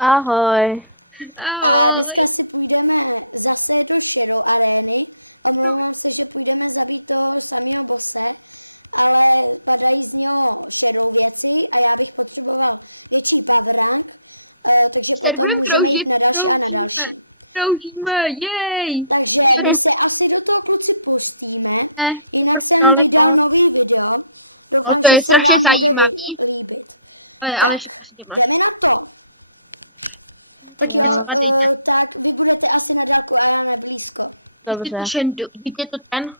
Ahoj. Ahoj. Teď budeme kroužit. Kroužíme, jej. Ne, ale to je strašně zajímavý. Ale všechno si tě máš. Pojďte, spadejte. Dobře. Víte to ten?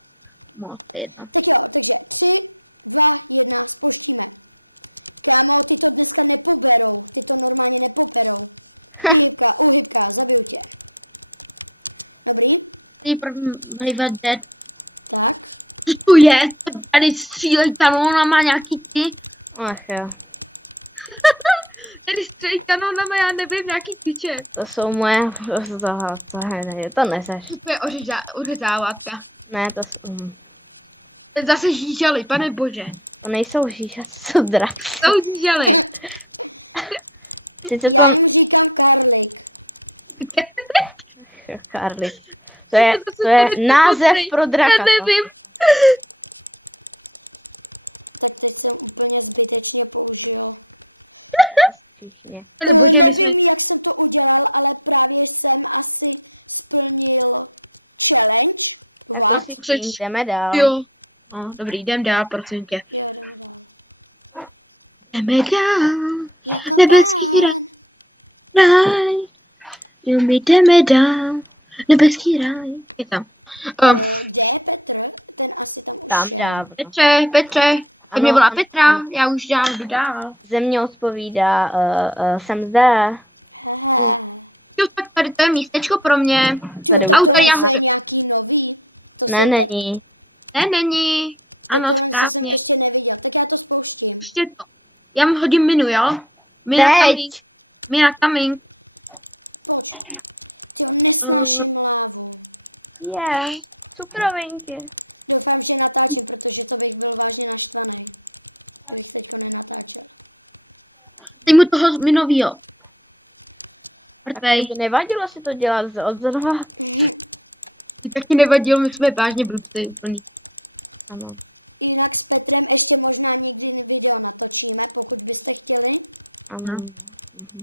No, to je jedno. Ty první Live Dead. Co tu je? Tady střílej kanónama nějaký ty. Ach jo. Tady střílej kanónama, já nevím, nějaký tyče. To jsou moje to neseš. To je ořezávátka. Ne, to jsou... Zase žížaly, pane bože. To nejsou žížat, to jsou draci. Jsou žížaly. Sice to... Karli. To je název pro draka. Já nevím. Všichni. Pane bože, my jsme... Tak to si tím jdeme dál. Jo. No, dobrý, jdem dál, prosím tě. Jdeme dál. Nebeský ráj. Jo, my jdeme dál. Nebeský ráj. Je tam. Tam dávno. Petře. To mě volá Petra. Já už dál jdu dál. Země odpovídá, jsem zde. Jo, tak tady to je místečko pro mě. Tady už Autor já hře. Ne, není. Ne, není. Ano, správně. Ještě to. Já mu hodím minu, jo? Mina coming. Cukrovinky. Dej mu toho minovýho. Mrtvej. To nevadilo si to dělat od znova. Ty taky nevadil, my jsme vážně blbci úplný. Ano. Ano.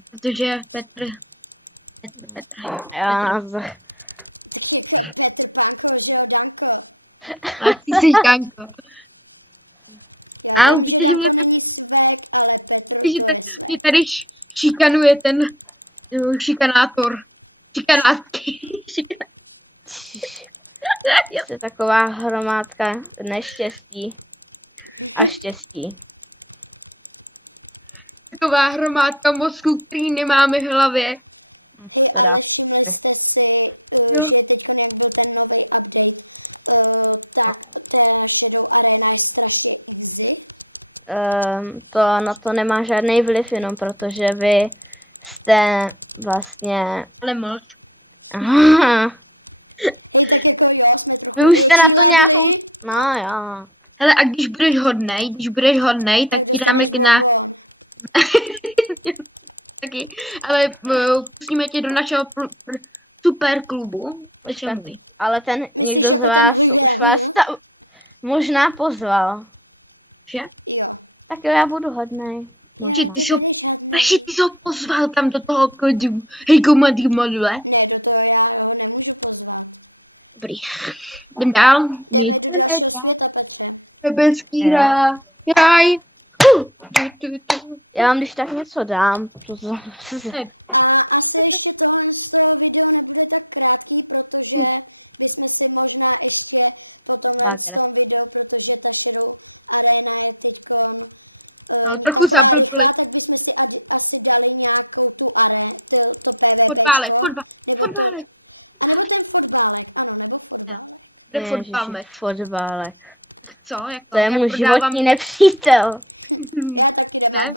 Protože Petr. Já A ty jsi Janko. Au, víte, že mě tady šikanuje ten šikanátor. Šikanátky. Jste taková hromádka neštěstí a štěstí. Taková hromádka mozku, který nemáme v hlavě. Teda. Jo. To na to nemá žádný vliv, jenom protože vy jste vlastně... Ale moc. Aha. Vy už jste na to nějakou... No jo. Hele, a když budeš hodnej, tak ti dáme na... Taky, ale pustíme tě do našeho super klubu. Ale ten někdo z vás už vás tam možná pozval. Že? Tak jo, já budu hodnej. Ty jsi ho pozval tam do toho kodu. Hej, komadý module. Dobrý. Jdem dál. My jdeme dál. Nebeský ráj. Já vám když tak něco dám. Bagre. No, trochu zablbli. Fotbálek. Fotbálek. Co? Jako, to je můj životní nepřítel. Ne?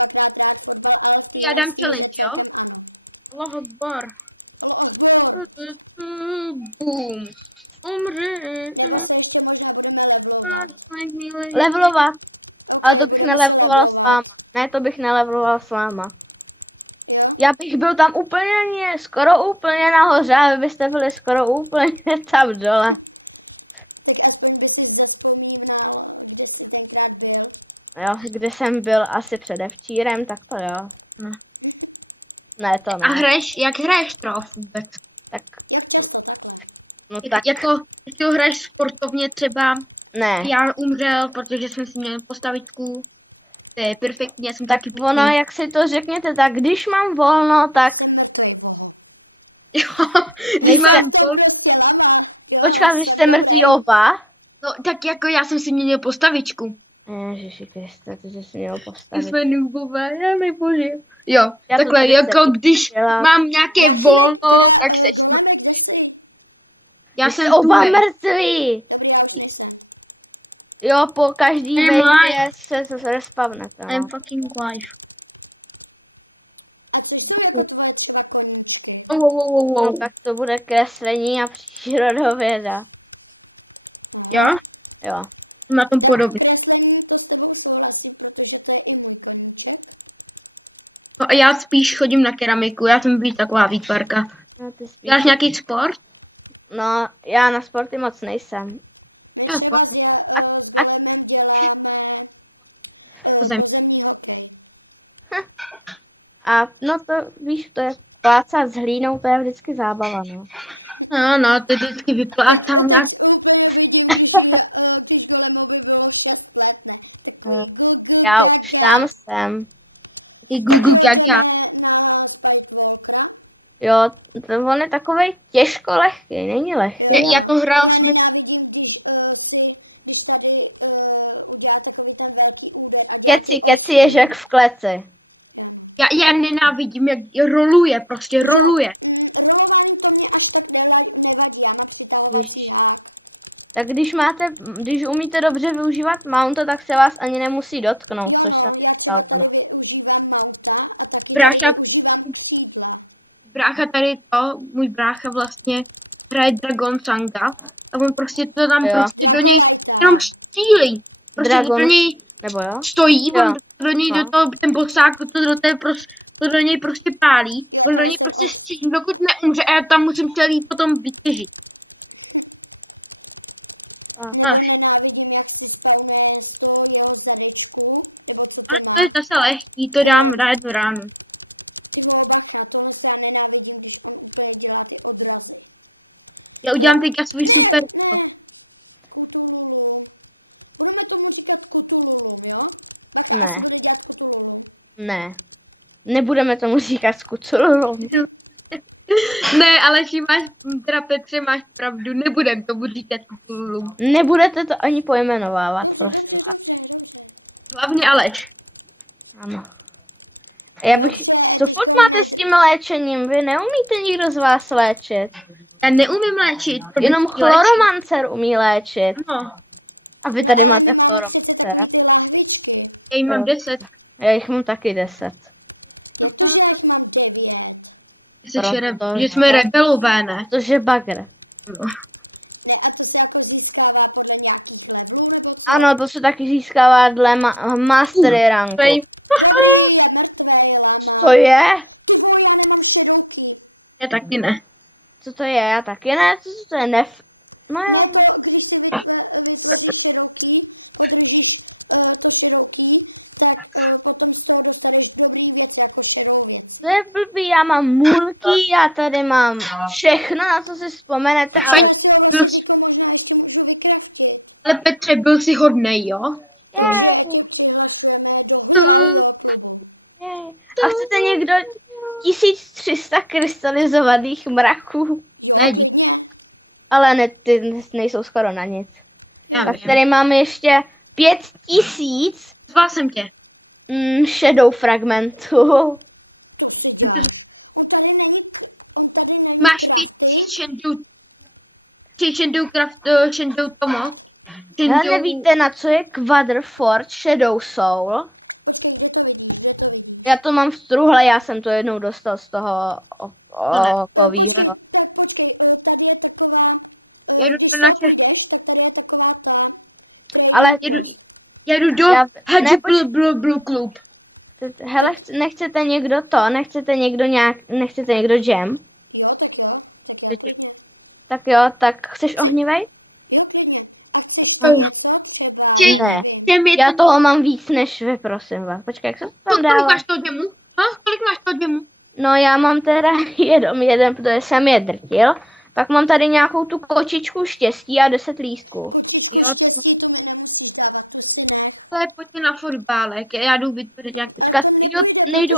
Já dám challenge, jo? Allah Akbar. Boom. Umře. Levelovat. Ale to bych neleveloval s váma. Ne, to bych neleveloval s váma. Já bych byl tam úplně, skoro úplně nahoře, a vy byste byli skoro úplně tam dole. Jo, kde jsem byl asi předevčírem, tak to jo. Ne. Ne, to A ne. jak hraješ trof vůbec? Tak. No tak, Jako hraješ sportovně třeba, ne. já umřel, protože jsem si měl postavičku. To je perfektní, já jsem Tak taky ono, pěkný. jak si to řekněte, tak když mám volno, tak Jo, když Když mám počkat, když jste mrtví oba. no, tak jako já jsem si měl postavičku. Ježiši Kriste, ty jsi měl My postavit. jsme nubové, já nebože. Jo, Já to takhle, tady jako jsem když dělala. mám nějaké volno, tak se smrtí. Já Vy jste jsem oba druhý. mrtví. Jo, po každý I'm větě se respavnete. No. I'm fucking live. No, tak to bude kreslení a přírodověda. Jo? Jo. Jsem na tom podobně. No a já spíš chodím na keramiku, já jsem být taková výtvarka. No, ty spíš. Děláš nějaký sport? No, já na sporty moc nejsem. Jo, A zem. A no to víš, to je plácat s hlínou, to je vždycky zábava, no. No, to vždycky vyplácám nějak. Já už tam jsem. Ty gugu gaga. Jo, to on je takovej těžko lehký, není lehký. Já to hrál jsme. Keci je žek v kleci. Já nenávidím, jak roluje, prostě roluje. Ježiš. Tak když umíte dobře využívat mounta, tak se vás ani nemusí dotknout, což jsem říkal, no. Brácha tady můj brácha vlastně hraje Dragon Sanga a on prostě to tam Jo. prostě do něj jenom střílí. Prostě Dragon- do něj Nebo jo? stojí, Jo. on do něj No. do toho, ten bosák, to do něj prostě pálí, on do něj prostě střílí, dokud neumře a já tam musím celý potom vytěžit. Až. Ale to je zase lehký, to dám na jednu ránu. Já udělám teďka svůj super skok. Ne. Ne. Nebudeme tomu říkat skuculou. Ne, ale teda Petře, máš pravdu, nebudem tomu říkat Cthulhu. Nebudete to ani pojmenovávat, prosím vás. Hlavně Aleš. Ano. Já bych... Co furt máte s tím léčením? Vy neumíte nikdo z vás léčit. Já neumím léčit. Jenom chloromancer umí léčit. No, A vy tady máte chloromancera. já jim mám Jo. 10. Já jich mám taky 10. Že jsme rebelové, ne? Což je bagr. No. Ano, to se taky získává dle mastery ranku. Co to je? Já taky ne. Co to je? Já taky ne. Co to je? No jo, no. To je blbý, já mám můlky, já tady mám všechno, na co si vzpomenete, ale... Ale Petře, byl jsi hodnej, jo? A chcete někdo 1300 krystalizovaných mraků? Ne, díky. Ale ne, ty nejsou skoro na nic. Já Tak vím. tady máme ještě 5000 Zval jsem tě. shadow fragmentů. Máš 5000 Shandou Tomo. Ale nevíte, na co je Quadrforge Shadow Soul? Já to mám v truhle, já jsem to jednou dostal z toho okovýho. Jedu do naše... Ale Jedu do Já- Hadži ne, Blue Club. Hele, nechcete někdo to? Nechcete někdo džem? Tak jo, tak chceš ohnivej? Ne. Já toho mám víc než vy, prosím vás. Počkej, jak se to tam Kolik dává? máš toho džemu? Kolik máš toho džemu? No já mám teda jeden, protože jsem je drtil. Pak mám tady nějakou tu kočičku štěstí a 10 lístků. Jo. Ale pojďte na fotbálek, já jdu vytvořit nějak. Počkat, jo, nejdu.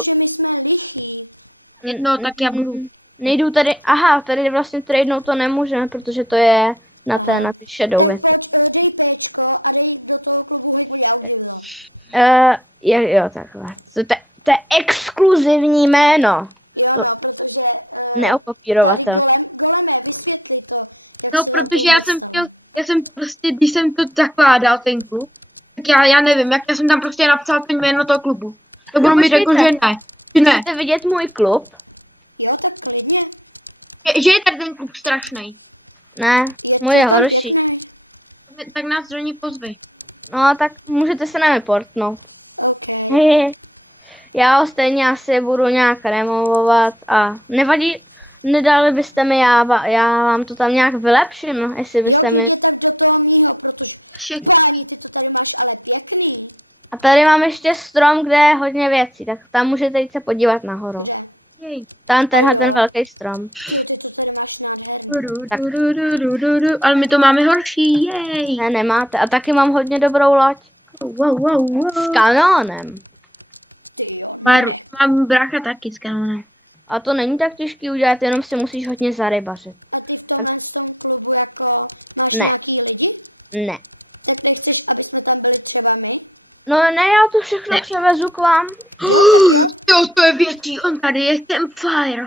No, tak já budu. Nejdu tady, aha, tady vlastně tradenout to nemůžeme, protože to je na ty shadow věci. Jo, takhle. To je exkluzivní jméno. To neokopírovatelné. No, protože já jsem prostě, když jsem to zakládal, ten klub, tak já nevím, jak já jsem tam prostě napsal ten jméno toho klubu. To bylo mi řekl, že ne. Že ne. Chcete vidět můj klub? Že je tady ten klub strašný. Ne, můj je horší. Tak nás do ní pozvi. No, tak můžete se na mě portnout. Hehe. Já ho stejně asi budu nějak removovat a nevadí, nedali byste mi, já vám to tam nějak vylepším, jestli byste mi... A tady mám ještě strom, kde je hodně věcí, tak tam můžete jít se podívat nahoru. Jej. Tam ten velký strom. Tak. Ale my to máme horší, jej. Ne, nemáte. A taky mám hodně dobrou loď. Wow. S kanónem. Mám brácha taky s kanonem. A to není tak těžký udělat, jenom si musíš hodně zarybařit. A... Ne. No ne, já to všechno převezu k vám. Jo, to je větší, on tady je campfire.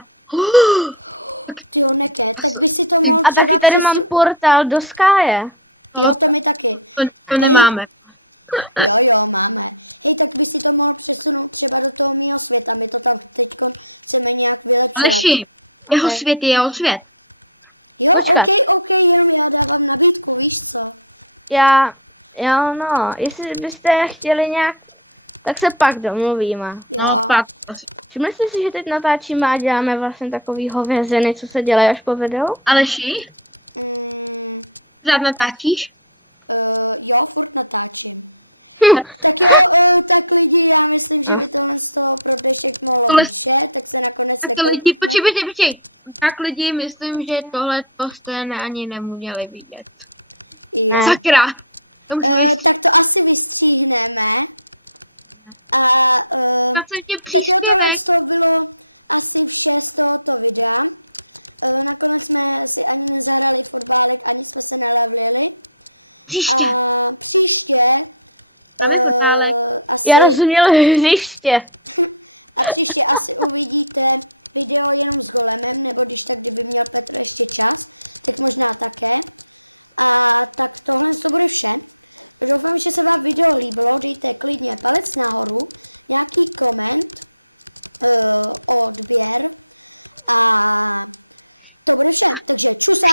A taky tady mám portál do Skáje. No, to nemáme. Aleši, jeho svět je jeho svět. Počkat. Jo, no, jestli byste chtěli nějak, tak se pak domluvíme. No, pak, prosím. Všimli jste si, že teď natáčíme a děláme vlastně takový hověziny, co se dělají až po videu? Aleši? Pořád natáčíš? Tohle... Tak to lidi, počkej. Tak lidi, myslím, že tohle to jste ani neměli vidět. Ne. Sakra! To můžeme vystřelit. Jsem tě příspěvek. Příště. Dáme fotbálek. Já rozuměl hřiště.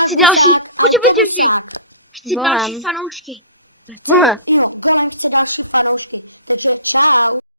Chci další. Počkej. Chci Volám. další fanoušky.